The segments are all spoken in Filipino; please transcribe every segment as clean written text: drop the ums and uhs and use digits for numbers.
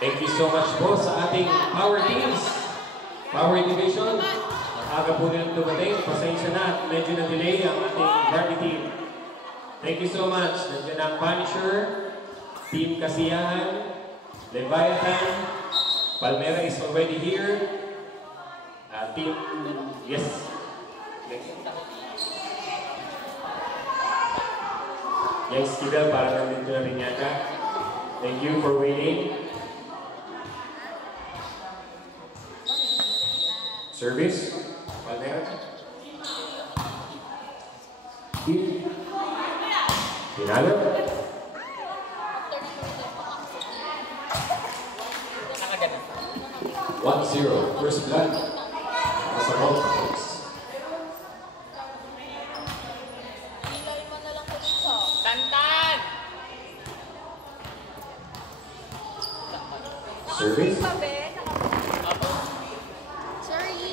Thank you so much po sa ating power teams. Power division. Aga po nilang dumating. Pasensya na at medyo na-delay ang ating Barbie team. Thank you so much. Nandiyan ang Punisher, Team Kasiyahan, Leviathan, Palmera is already here. Team, yes. Yes, Kibel, parang nandito na rin yata. Thank you for waiting. Service, Palmera. Pinalo. 1-0, first blood. Nasa ball. Tantan! Service. Sorry.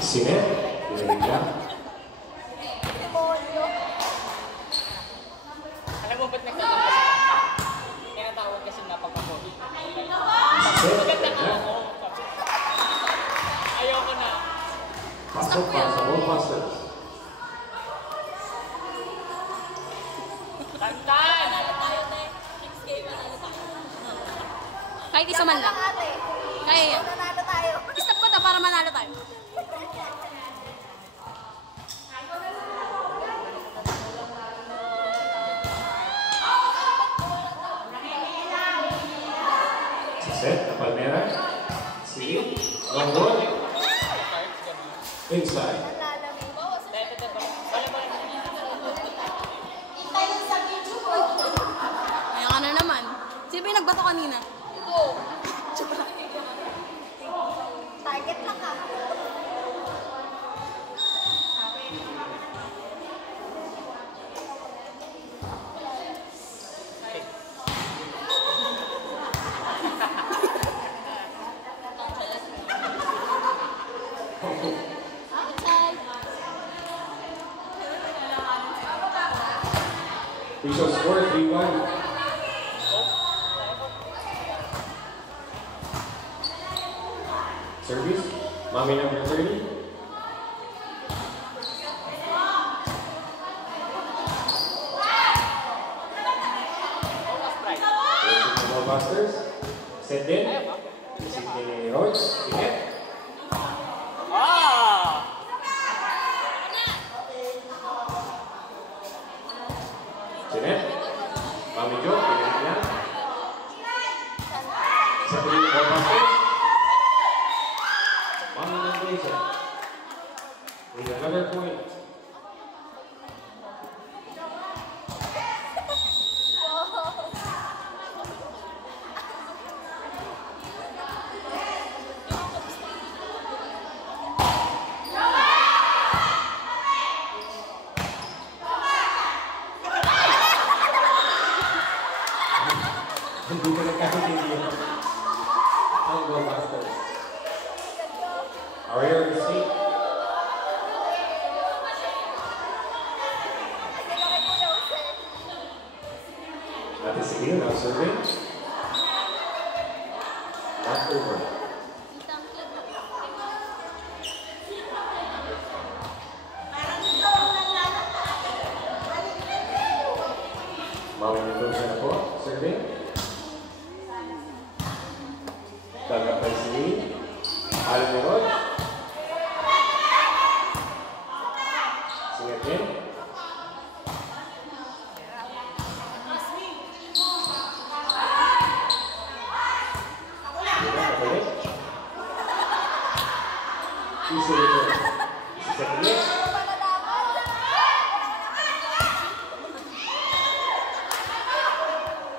Sinet. Pinagigla. Alam mo ba't nagtatapos? Tinatawag kasi napapagod. Maganda nga ako. Ayoko na. Pasok para sa ball passes. Tantan! Kahit isa man lang. Kaya, stop ko to para manalo tayo. Set na Palmera. Sige. Long ball. Inside. Kaya ka na naman. Sino ba yung nagbato kanina? Ito. Target lang ka. We shall score 3-1. Service. Mami number 30. Busters. Send in. Send in Roach. Ticket. Jeanette. Mami Jo. Ticket niya. Send in Busters. Mami number 8. With another point. Hindi ko nagkakaintindihan ang Gold Masters. Are you ready to see? That is Sigil now serving. Not over. Mawin ito siya na po. Serving. Tagapay si Almerod. Singatin. Kapalik. Isi ito. Isi sa kapalik.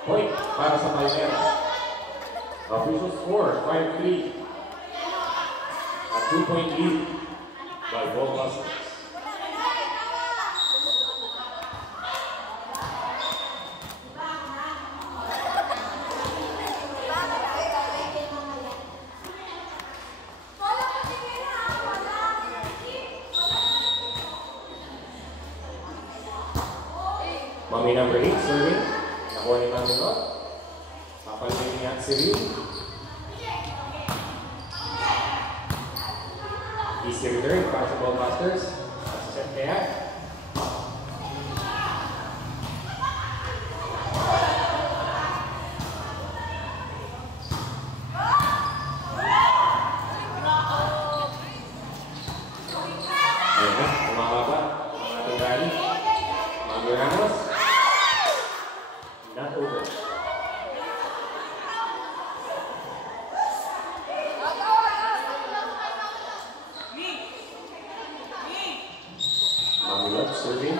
Point para sa Palmera. Official score 5-3. A 2-point lead by Gold Masters. Mami number 8 serving. Nakuha ni Mami Lot. Papalingin niya si Rin. Easy return para sa Ballbusters. Set kaya. Ayun na, umahaba ang ating rally. Mami Ramos. Not over. Mami Love serving.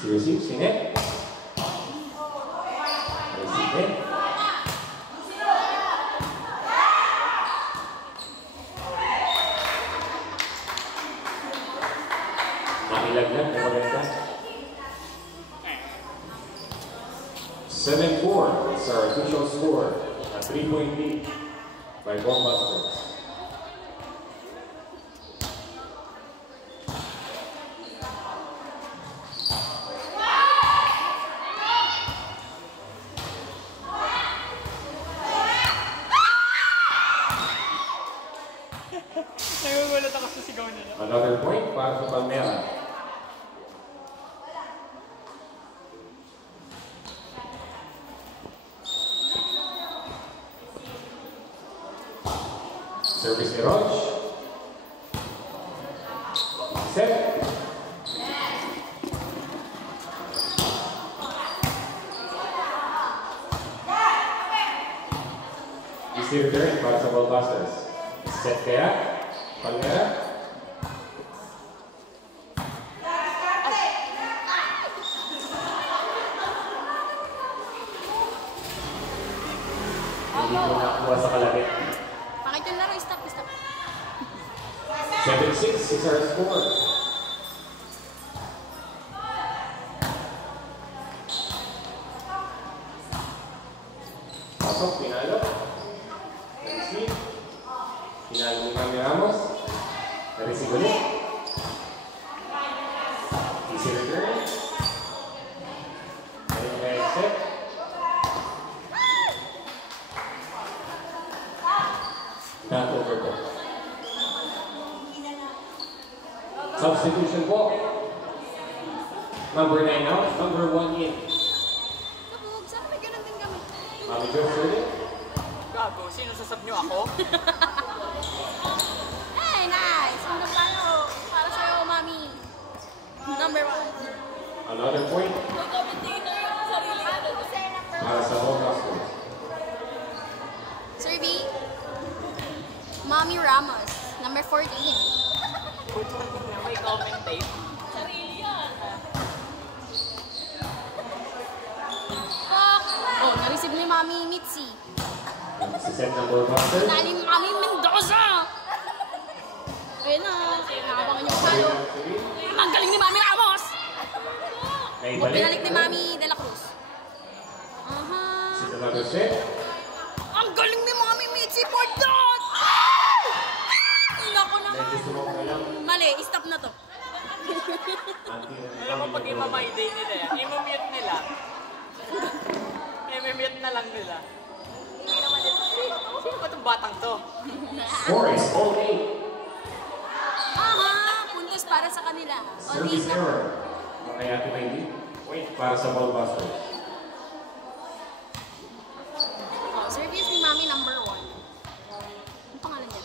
Si receive, Sinet. Sinet. Nakilaglag na maganda. 7-4 is our official score. A 3-point lead by Ballbusters. Nagugulat ako sa sigaw nila. Another point para sa Palmera. Service ni Roch. Set. Easy return para sa Ballbusters. Set kaya. Palmera. Hindi ko nakuha sa kalapit. Pakit yung laro, stop, stop. 7-6 is our score. Pasok, pinalo. Na-receive. Pinalo ni Mami Ramos. Na-receive ulit. Easy return. Ayun na yung set. Not over po. Substitution po. Number 9 out, number 1 in. Kabog, sana may ganun din kami. Mami Jo serving. Gago, sino sasab niyo ako? Hey, nice! Ang tayo. Para sa'yo, mami. Number 1. Another point para sa Ballbusters. Sir B. Mami Ramos, number 14. May commentate. Sarili yan. Oh, na-receive ni Mami Mitzi. Si set ng Ballbusters. Nani Mami Mendoza! Ayun na, nakabangan yung palo. Ang galing ni Mami Ramos! May O, balik. pinalik ni Mami De La Cruz. Aha. Si another set. Ang galing ni Mami Mitzi for that! Nako May naman. gusto mo alam. Mali, stop na to. Alam mo pag imamay-day nila yan, imamute nila. I-mute na lang nila. Hindi naman nila. Sino ba itong batang to? Score is all 8. Aha, puntos para sa kanila. O, Service dito. error. Makayati may lead. Point para sa Ballbusters. Oh, service ni Mami number 1. Ang pangalan niya?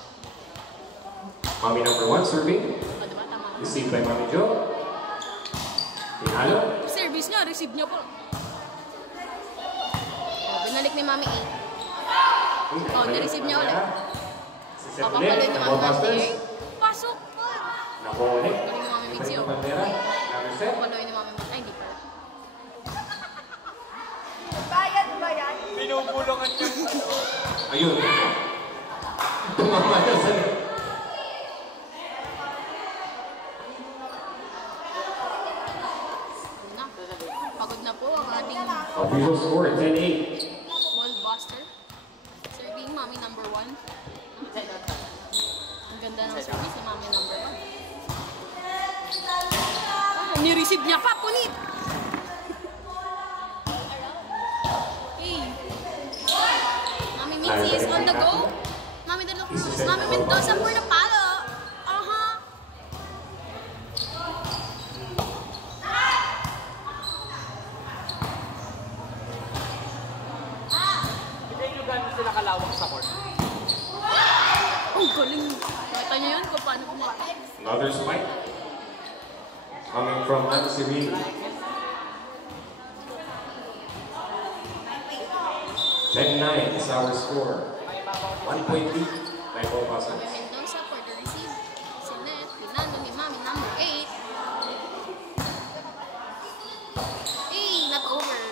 Mami number 1 serving. O, diba? Tama. Received by Mami Jo. Pinalo. Service niya, receive niya po. O, binalik ni Mami 8. Oh, na-receive niya ulit. Si set ulit. Papangkalin ni ng Mami Ballbusters. Mami. Pasok! Naku ulit. Galing ni Mami Mitzi, oh. Bandera. Another set. Paluin ni Mami Mitzi. Ay, hindi pa. Bayad ba yan? Binubulungan yung ano. Ayun. Tumama na sa'yo. Na. Pagod na po ang ating Official score, 10-8. Ballbuster. Serving Mami number 1. Ang ganda ng service ni Mami number 1. Ni-receive niya pa, punit. Okay. Mami Mitzi is on the go. Mami De La Cruz. Mami Mendoza for the palo. Hindi nyo gano'n sila kalawak sa court. Ang galing. Nakita niyo yun kung paano kumakain. Another spike. Coming from Nancy Reed. 10-9 is our score. 1 point lead by both Busters. Mendoza for the receive. Sinet, pinalo ni Mami number 8. Not over.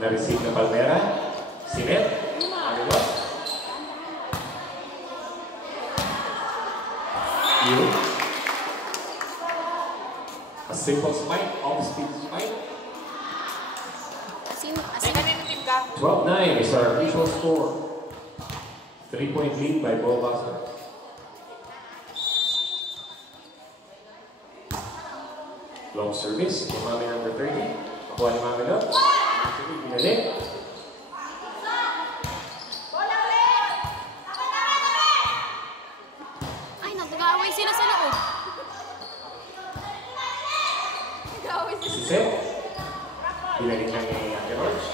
Na-receive na Palmera. Sinet. Agilot. You. A simple spike. Off-speed spike. May naninitim ka. 12-9 is our official score. 3-point lead by Bo Busters. Long service. Yung Mami number 30. Nakuha ni Mami Dot. Binalik. Ay, nag-away sila sa loob. Nag-away sila. Set. Binalik lang ni Ate Roach.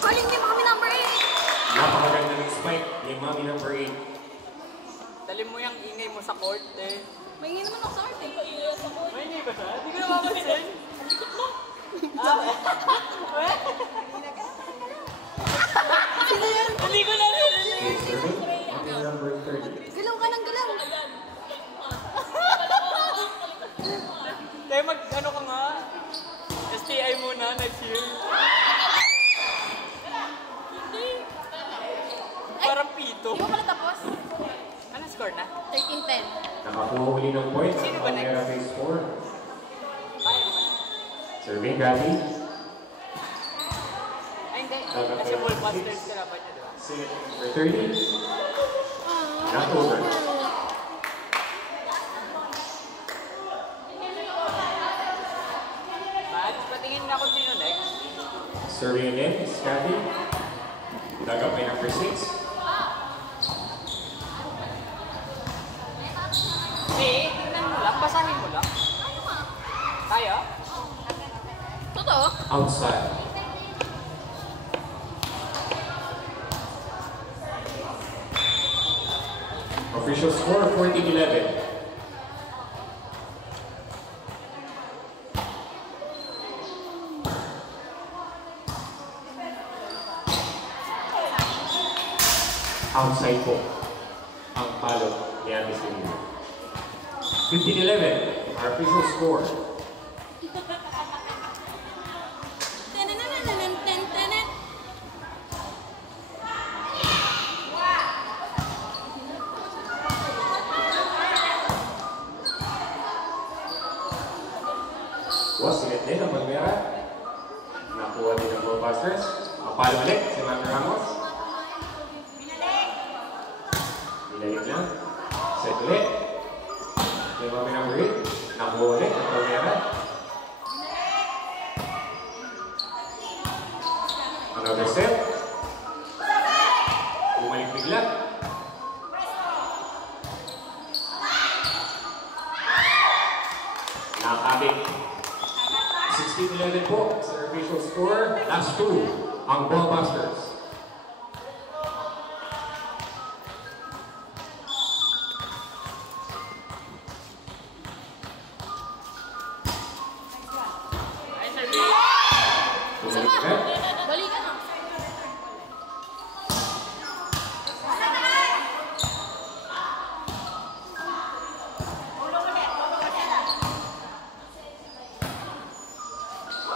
Galing ni Mami number 8. Napakaganda ng spike ni Mami number 8. Dali mo yung ingay mo sa court eh. Maingin naman ako sa arte. May ingay ba siya? Hindi ko napapansin. Hindi ko na He's serving. Mami number 30. Galaw ka ng galaw. Kaya ano ka nga? STI muna next year. Parang pito. Di mo pala tapos? Ano score na? 13-10. Nakakuha uli ng point. Sino ba next? Palmera may score. Kaya naman. Serving Gabby. Ay hindi. Kasi ball busters ka dapat niya, diba? Sinet number 30. Not over. Mads, patingin na kung sino next. Serving again is Gabby. Dagap by number 6. Tingnan mo lang. Basahin mo lang. Kaya? Totoo? Outside. Official score 14-11. Outside po ang palo ni Ate Selena. 15-11, our official score. Tenenenenenen. Was sinet din ang Palmera. Nakuha din ang Bo Busters. Mapalo ulit si Mami Ramos. Binalik lang. Set ulit. Yung Mami number 8. Nakuha ulit ang Palmera. Another set. Bumalik bigla. Nakakabit. 16-11 po sa official score. Last two ang Bo Busters. Ay, sabi. Bumalik ulit. Balik ka na.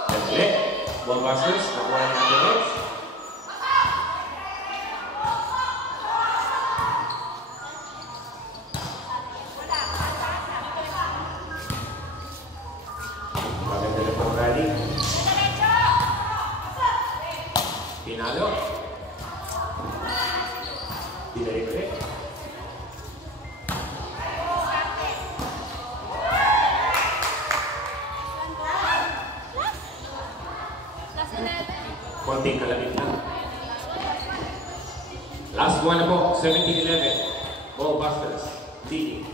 Set ulit. Ballbusters, nakuha ni Ate. Maganda na pong rally. Pinalo. Pinalik ulit. Last 11. Konting kalabit lang. Last one na po, 17-11. Ballbusters, leading.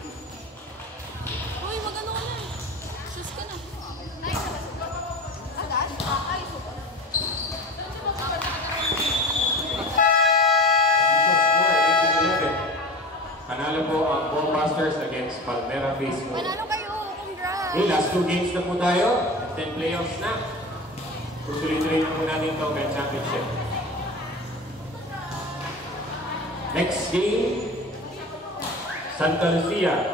Uy, magano ka na. Sus ka na. Ay, agad? Ay, super. Score, 18-11. Panalo po ang Ballbusters against Palmera Facebook. Panalo kayo. Congrats. Okay, last 2 games na po tayo. 10 playoffs na. Tutuloy-tuloy na po natin ito ng championship. Next game, Santa Lucia